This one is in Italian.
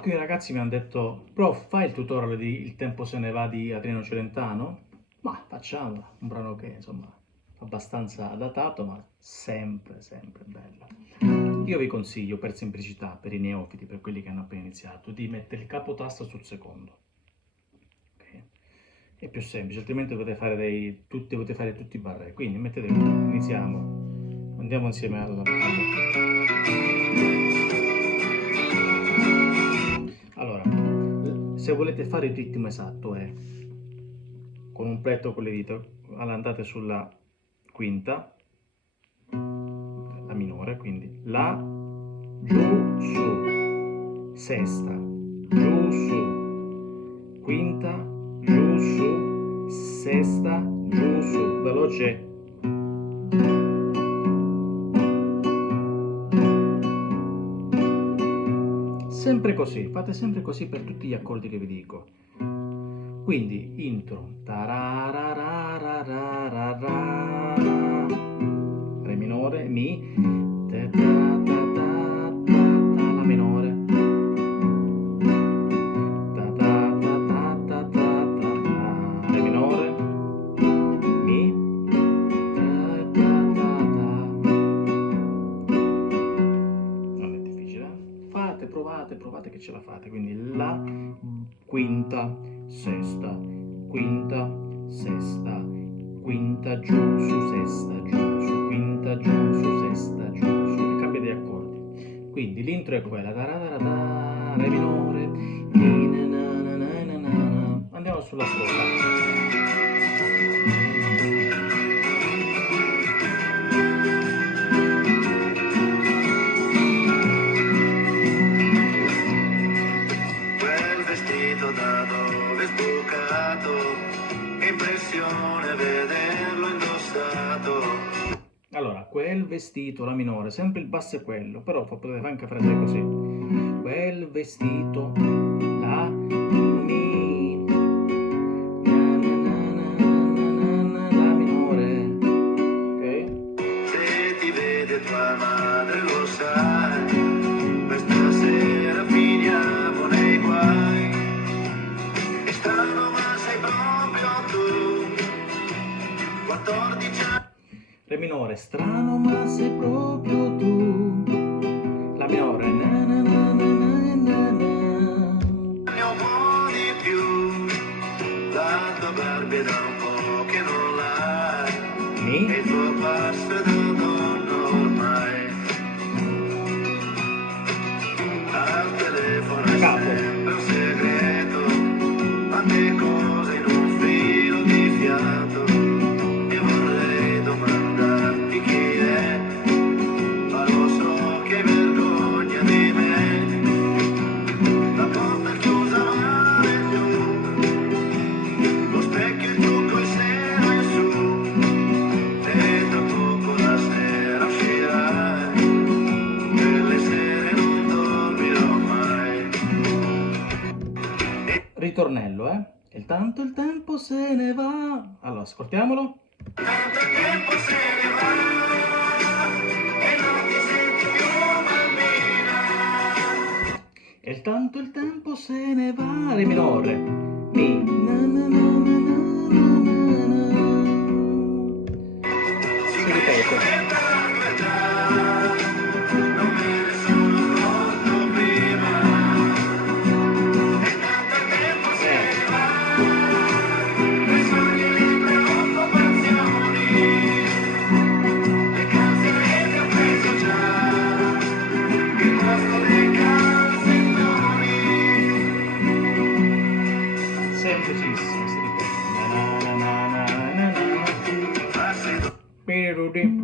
alcuni ragazzi mi hanno detto, prof, fai il tutorial di Il tempo se ne va di Adriano Celentano? Ma facciamolo, un brano che insomma abbastanza datato, ma sempre, sempre bello. Io vi consiglio, per semplicità, per i neofiti, per quelli che hanno appena iniziato, di mettere il capotasto sul secondo. Okay? È più semplice, altrimenti dovete fare tutti i barré. Quindi mettete, iniziamo, andiamo insieme Allora, se volete fare il ritmo esatto è con un petto con le dita, andate sulla quinta, la minore, quindi La, giù, su, sesta, giù, su, quinta, giù, su, sesta, giù, su, veloce. Sempre così, fate sempre così per tutti gli accordi che vi dico. Quindi intro, re minore, mi, ta ta ta ta ta, la minore, ta ta ta ta ta ta, re minore, mi, ta ta ta ta. Non è difficile, fate, provate che ce la fate. Quindi la quinta, sesta, quinta, sesta, quinta, giù, su, sesta, giù, su, quinta, giù, su, sesta, giù, su, e cambia di accordi. Quindi l'intro è quella, re minore, andiamo sulla strofa. Da dove è sbucato, che impressione vederlo indossato. Allora, quel vestito, la minore, sempre il basso è quello, però potete anche fare così. Quel vestito, la, mi, la minore, ok? Se ti vede tua madre lo sai, questa sera finiamo nei guai. È strano ma sei proprio tu, 14 anni. Re minore, strano ma sei proprio tu. La minore, na na na na na na na. Un po' di più, la tua Barbie da un po' che non l'hai, Mi, e il tuo passo è da donna ormai. Al telefono è capo. sempre un segreto, tante cose in un filo di fiato. Io vorrei domandarti chi è, ma lo so che hai vergogna di me. La porta è chiusa ma è giù, lo specchio è giù col seno in su, e tra poco la sera uscirà, per le sere non dormirò mai. Ritornello, E tanto il tempo se ne va. Allora, ascoltiamolo. Tanto il tempo se ne va e non ti senti più bambina. E tanto il tempo se ne va. Re minore. Mi. Na, na, na, na, na, na, na. Si ripete. Non me ne sono accorto prima. E tanto il tempo se ne va, le sogni e le preoccupazioni, le canzoni che ho preso già, il posto dei canzoni. Semplicissimo, si ripete. Na, na, na, na, na, na. Farsi Pirurudi.